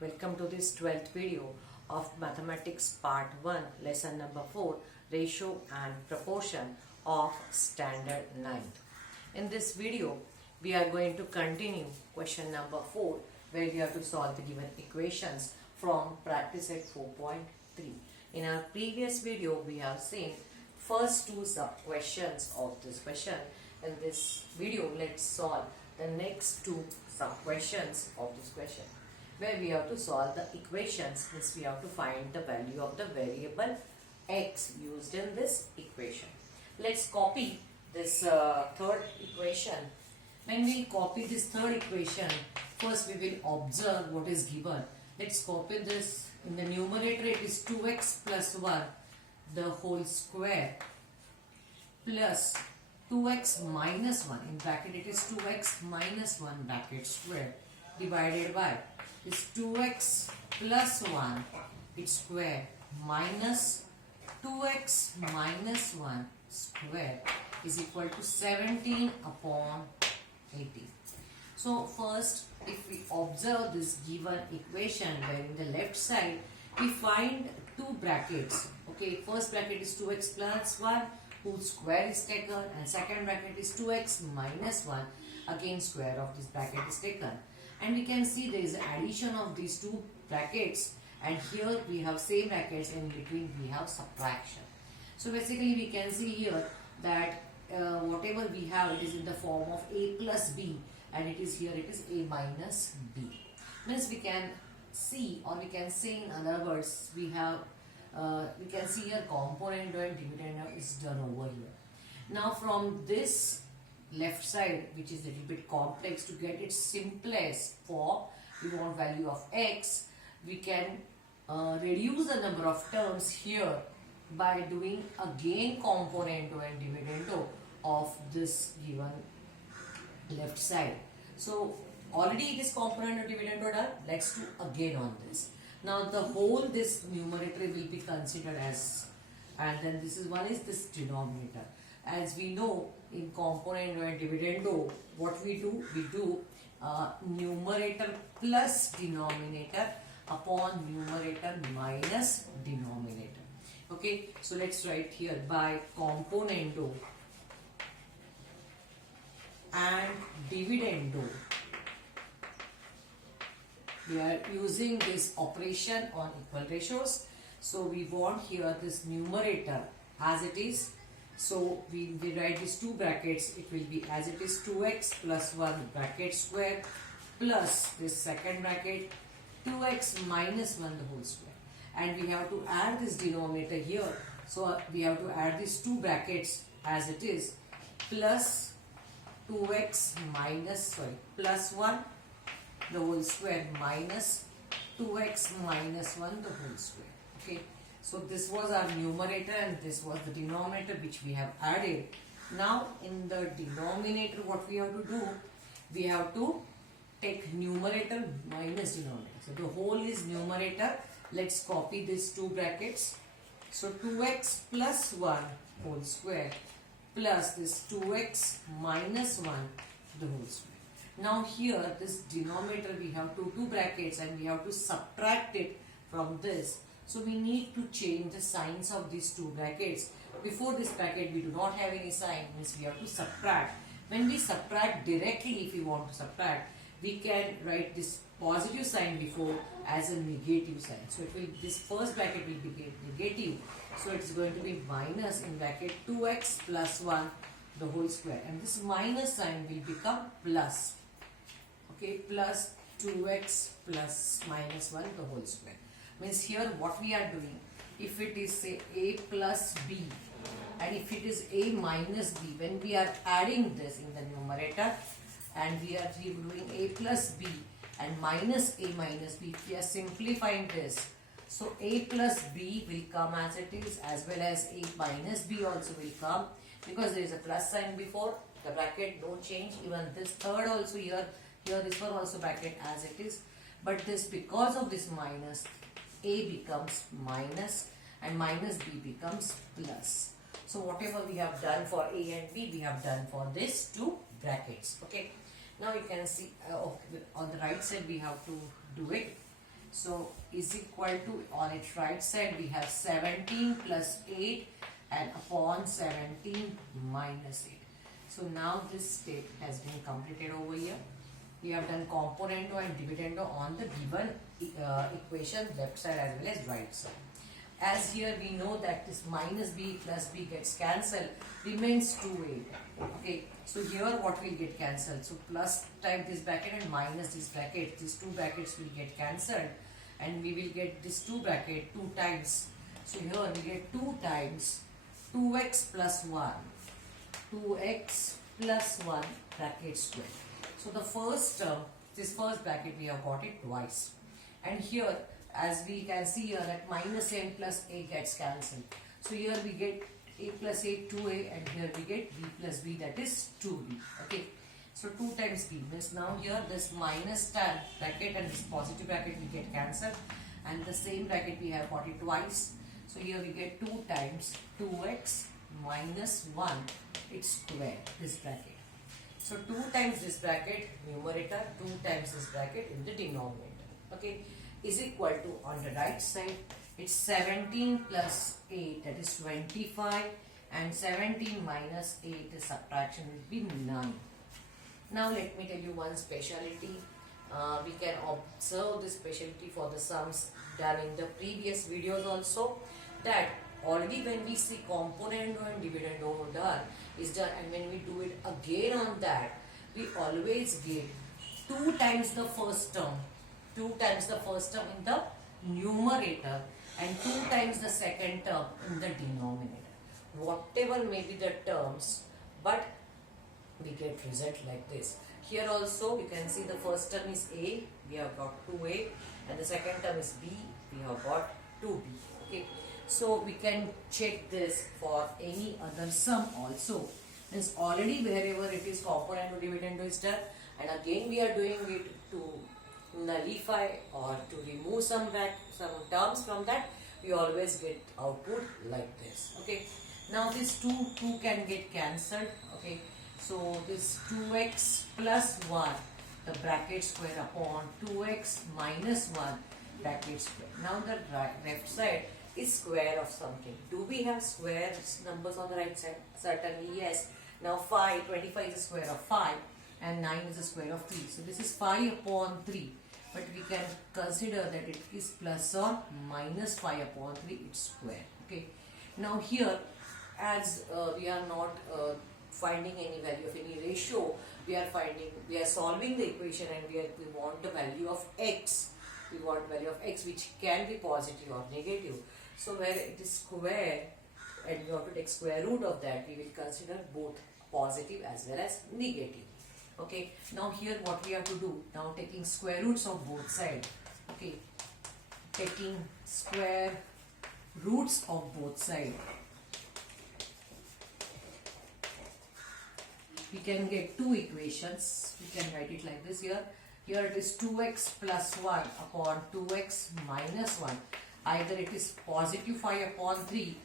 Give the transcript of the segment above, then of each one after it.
Welcome to this 12th video of Mathematics Part 1, Lesson number 4, Ratio and Proportion of Standard 9th. In this video, we are going to continue question number 4, where we have to solve the given equations from practice at 4.3. In our previous video, we have seen first two sub-questions of this question. In this video, let's solve the next two sub-questions of this question, where we have to solve the equations. Means we have to find the value of the variable x used in this equation. Let's copy this third equation. When we copy this third equation, first we will observe what is given. Let's copy this. In the numerator it is 2x plus 1 the whole square plus 2x minus 1, in bracket it is 2x minus 1 bracket square, divided by is 2x plus 1 its square minus 2x minus 1 square is equal to 17 upon 18. So first, if we observe this given equation, where in the left side we find two brackets. Okay, first bracket is 2x plus 1 whose square is taken, and second bracket is 2x minus 1, again square of this bracket is taken. And we can see there is addition of these two brackets, and here we have same brackets, and in between we have subtraction. So basically we can see here that whatever we have, it is in the form of a plus b, and it is here it is a minus b. Means we can see, or we can say in other words, we can see here component and dividend is done over here. Now from this left side, which is a little bit complex, to get its simplest form, we want value of x, we can reduce the number of terms here by doing again component and dividendo of this given left side. So already it is component and dividendo done. Let's do again on this. Now the whole this numerator will be considered as, and then this is one is this denominator. As we know, in component and dividendo, what we do numerator plus denominator upon numerator minus denominator. Okay, so let's write here by componendo and dividendo. We are using this operation on equal ratios. So we want here this numerator as it is. So we write these two brackets. It will be as it is 2x plus 1 bracket square plus this second bracket 2x minus 1 the whole square. And we have to add this denominator here. So we have to add these two brackets as it is plus 2x plus 1 the whole square minus 2x minus 1 the whole square. Okay, so this was our numerator and this was the denominator which we have added. Now in the denominator, what we have to do, we have to take numerator minus denominator. So the whole is numerator. Let's copy these two brackets. So 2x plus 1 whole square plus this 2x minus 1 the whole square. Now here this denominator we have two brackets and we have to subtract it from this. So we need to change the signs of these two brackets. Before this bracket we do not have any sign, means we have to subtract. When we subtract directly, if we want to subtract, we can write this positive sign before as a negative sign. So it will, this first bracket will be negative. So it's going to be minus in bracket 2x plus 1 the whole square, and this minus sign will become plus. Okay, plus 2x plus minus 1 the whole square. Means here what we are doing, if it is say a plus b and if it is a minus b, when we are adding this in the numerator and we are doing a plus b and minus a minus b, we are simplifying this. So a plus b will come as it is, as well as a minus b also will come, because there is a plus sign before the bracket, no change. Even this third also here this one also bracket as it is, but this, because of this minus, a becomes minus and minus b becomes plus. So whatever we have done for a and b, we have done for these two brackets. Okay, now you can see on the right side we have to do it. So is equal to, on its right side we have 17 plus 8 and upon 17 minus 8. So now this step has been completed over here. We have done componendo and dividendo on the given equation left side as well as right side. As here we know that this minus b plus b gets cancelled, remains 2a. Okay, so here what will get cancelled? So plus times this bracket and minus this bracket, these two brackets will get cancelled and we will get this 2 bracket 2 times. So here we get 2 times 2x plus 1, 2x plus 1 bracket square. So the first term, this first bracket we have got it twice, and here as we can see here that minus m plus a gets cancelled. So here we get a plus a 2a and here we get b plus b, that is 2b. Okay, so 2 times b means now here this minus bracket and this positive bracket will get cancelled and the same bracket we have got it twice. So here we get 2 times 2x minus 1 its square, this bracket. So 2 times this bracket numerator, 2 times this bracket in the denominator. Okay, is equal to, on the right side it's 17 plus 8, that is 25, and 17 minus 8, the subtraction will be 9. Now let me tell you one speciality. We can observe this speciality for the sums done in the previous videos also, that already when we see componendo and dividendo done is done, and when we do it again on that, we always get 2 times the first term, 2 times the first term in the numerator and 2 times the second term in the denominator. Whatever may be the terms, but we get result like this. Here also you can see the first term is a, we have got 2a, and the second term is b, we have got 2b. Okay, so we can check this for any other sum also. Means already wherever it is componendo dividendo is done, and again we are doing it to nullify or to remove some terms from that, we always get output like this. Okay, now this 2 can get cancelled. Okay, so this 2x plus 1, the bracket square, upon 2x minus 1 bracket square. Now the left side is square of something. Do we have square numbers on the right side? Certainly yes. Now 25 is the square of 5 and 9 is the square of 3. So this is 5 upon 3. But we can consider that it is plus or minus 5 upon 3 its square. Okay. Now here, as we are not finding any value of any ratio, we are solving the equation and we want the value of x. We want value of x which can be positive or negative. So where it is square and we want to take square root of that, we will consider both positive as well as negative. Okay, now here what we have to do, now taking square roots of both sides. Okay, taking square roots of both sides, we can get two equations. We can write it like this here. Here it is 2x plus 1 upon 2x minus 1. Either it is positive 5 upon 3,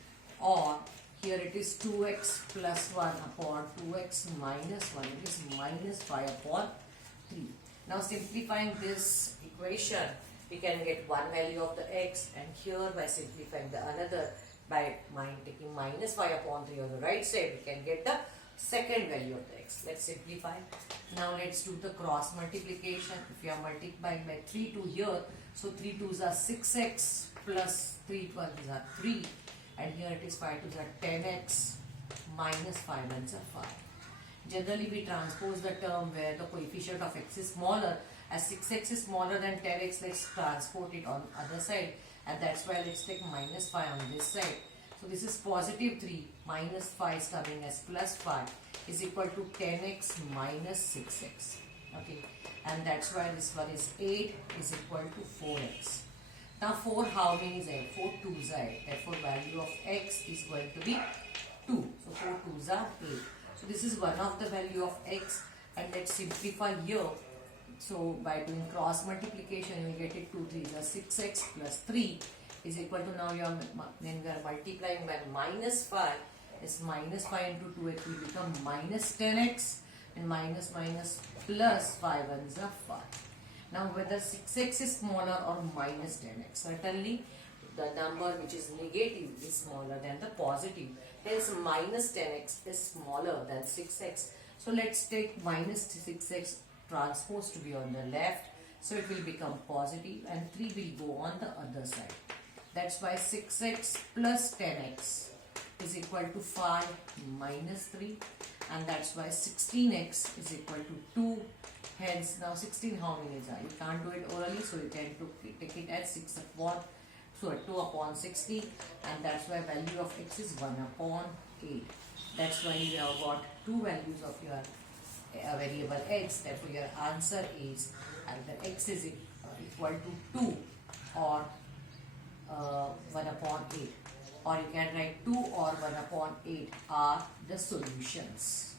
or here it is 2x plus 1 upon 2x minus 1. It is minus 5 upon 3. Now simplifying this equation, we can get one value of the x, and here by simplifying the another, by taking minus 5 upon 3 on the right side, we can get the second value of the x. Let's simplify. Now let's do the cross multiplication. If you are multiplying by 3 to here, so 3 2s are 6x plus 3 12s are 3. And here it is 5 2s are 10x minus 5 1s are 5. Generally we transpose the term where the coefficient of x is smaller. As 6x is smaller than 10x, let's transport it on other side, and that's why let's take minus 5 on this side. So this is positive 3 minus 5 is coming as plus 5 is equal to 10x minus 6x. Okay, and that's why this one is 8 is equal to 4x. Now 4 how many is 8? 4 2s are 8. Therefore value of x is going to be 2. So 4 2s are 8. So this is one of the value of x, and let's simplify here. So by doing cross multiplication, you will get it 2 3s are 6x plus 3 is equal to, now you are, when we are multiplying by minus 5, is minus 5 into 2x will become minus 10x, and minus minus plus 5 1s are 5. Now whether 6x is smaller or minus 10x. Certainly the number which is negative is smaller than the positive. Hence minus 10x is smaller than 6x. So let's take minus 6x transpose to be on the left. So it will become positive and 3 will go on the other side. That's why 6x plus 10x is equal to 5 minus 3, and that's why 16x is equal to 2. Hence now 16 how many is that? You can't do it orally, so you can take it as 2 upon 60, and that's why value of x is 1 upon 8. That's why you have got two values of your variable x. Therefore your answer is either x is equal to 2 or 1 upon 8, or you can write 2 or 1 upon 8 are the solutions.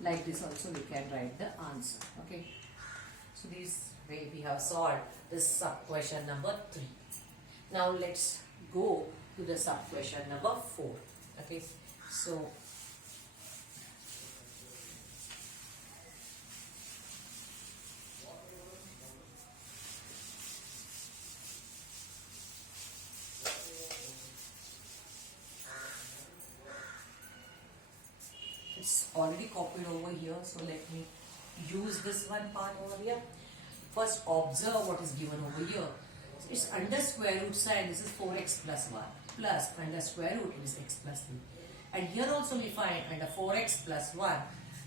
Like this also we can write the answer. Okay, so this way we have solved this sub question number 3. Now let's go to the sub question number 4. Okay, so it's already copied over here, so let me use this one part over here. First observe what is given over here. So it's under square root side, this is 4x plus 1, plus under square root it is x plus 3. And here also we find under 4x plus 1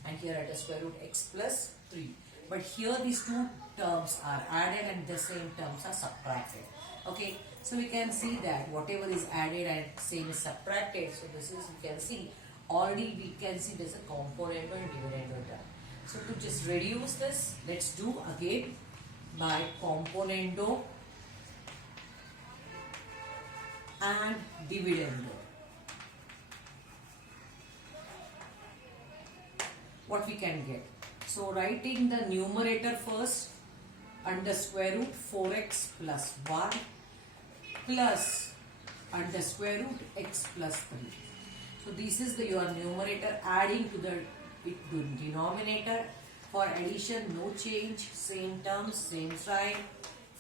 and here under square root x plus 3. But here these two terms are added and the same terms are subtracted. Okay, so we can see that whatever is added and same is subtracted. So this is, you can see, already we can see there's a component and dividend term. So to just reduce this, let's do again by componendo and dividendo. What we can get? So writing the numerator first, under square root 4x plus 1 plus under square root x plus 3. So this is your numerator adding to the denominator. For addition, no change, same terms, same sign,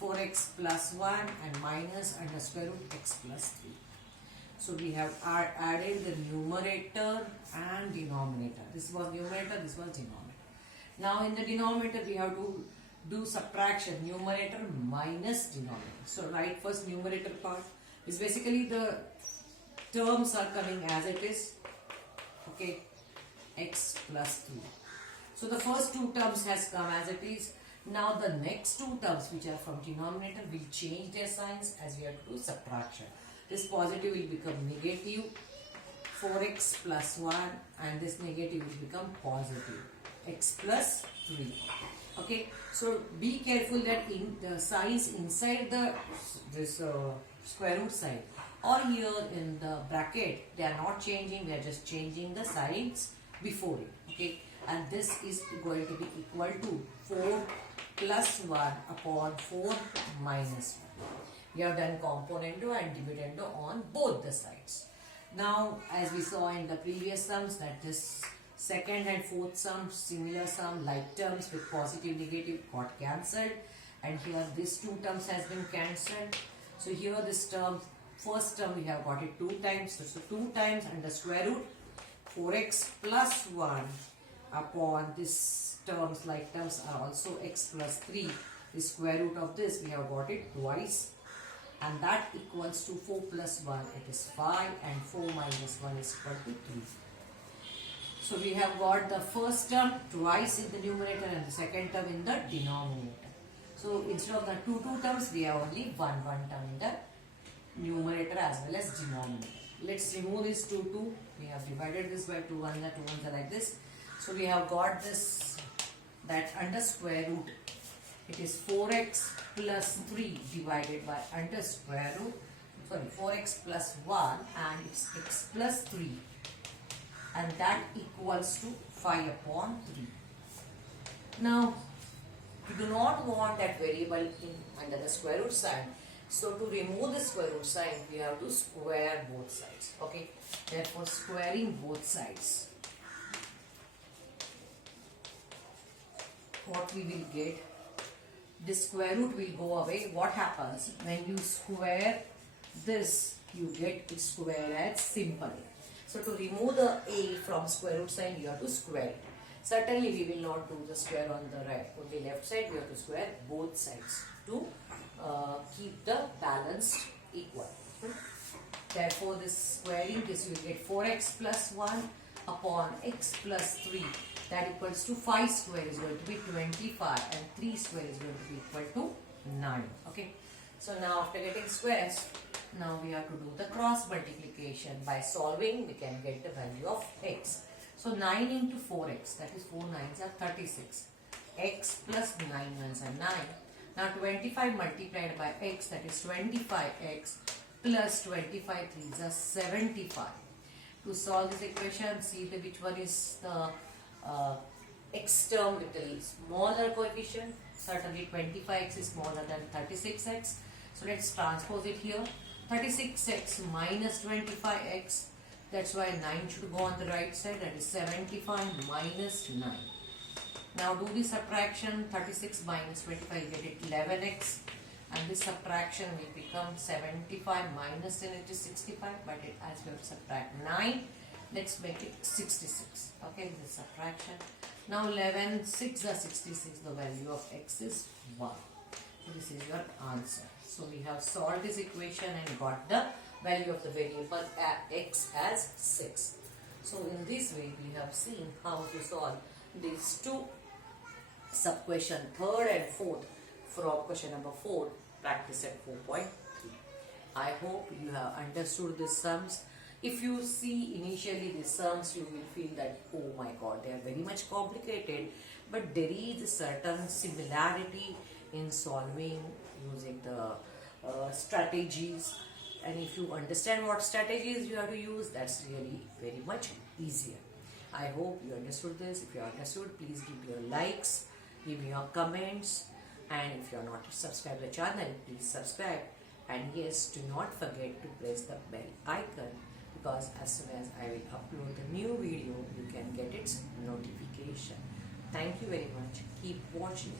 4x plus 1 and minus under square root x plus 3. So we have added the numerator and denominator. This was numerator, this was denominator. Now in the denominator we have to do subtraction, numerator minus denominator. So write first numerator part. Is basically the terms are coming as it is. Okay, x plus 3. So the first two terms has come as it is. Now the next two terms which are from denominator will change their signs as we have to do subtraction. This positive will become negative 4x plus 1 and this negative will become positive x plus 3. Okay, so be careful that in the signs inside this square root sign or here in the bracket they are not changing, we are just changing the signs before it. Okay, and this is going to be equal to 4 plus 1 upon 4 minus 1. We have done componendo and dividendo on both the sides. Now as we saw in the previous sums that this second and fourth sum, similar sum, like terms with positive negative got cancelled, and here this two terms has been cancelled. So here this term, first term we have got it 2 times, so 2 times under square root 4x plus 1 upon this terms, like terms are also x plus 3. The square root of this we have got it twice, and that equals to 4 plus 1, it is 5, and 4 minus 1 is equal to 3. So we have got the first term twice in the numerator and the second term in the denominator. So instead of the two terms, we have only one term in the numerator as well as denominator. Let's remove this 2. We have divided this by 2 1, the 2 1s are like this. So we have got this, that under square root, it is 4x plus 3 divided by under square root, 4x plus 1 and it's x plus 3. And that equals to 5 upon 3. Now, we do not want that variable under the square root sign. So, to remove the square root sign, we have to square both sides. Okay. Therefore, squaring both sides, what we will get? this square root will go away. What happens when you square this, you get it square as simple. So to remove the a from square root sign, you have to square it. Certainly we will not do the square on the right, on the left side. We have to square both sides to keep the balance equal. Therefore this squaring, this will get 4x plus 1 upon x plus 3, that equals to 5 square is going to be 25 and 3 square is going to be equal to 9. Okay. So now after getting squares, now we have to do the cross multiplication. By solving, we can get the value of x. So 9 into 4x, that is 4 9s are 36. X plus 9 ones are 9. Now 25 multiplied by x, that is 25x plus 25 3s are 75. To solve this equation, see which one is the x term with the smaller coefficient. Certainly 25x is smaller than 36x. So let's transpose it here. 36x minus 25x. That's why 9 should go on the right side. That is 75 minus 9. Now do the subtraction. 36 minus 25, you get it 11x. And this subtraction will become 75 minus 10, it is 65. But as we have to subtract 9, let's make it 66. Okay, this is subtraction. Now 11, 6 are 66. The value of x is 1. So this is your answer. So we have solved this equation and got the value of the variable x as 6. So in this way we have seen how to solve these two sub-question 3rd and 4th from question number 4, practice at 4.3. I hope you have understood the sums. If you see initially the sums, you will feel that, oh my god, they are very much complicated, but there is a certain similarity in solving using the strategies, and if you understand what strategies you have to use, that's really very much easier. I hope you understood this. If you understood, please give your likes, give me your comments, and if you are not subscribed to the channel, please subscribe, and yes, do not forget to press the bell icon, because as soon as I will upload the new video, you can get its notification. Thank you very much. Keep watching.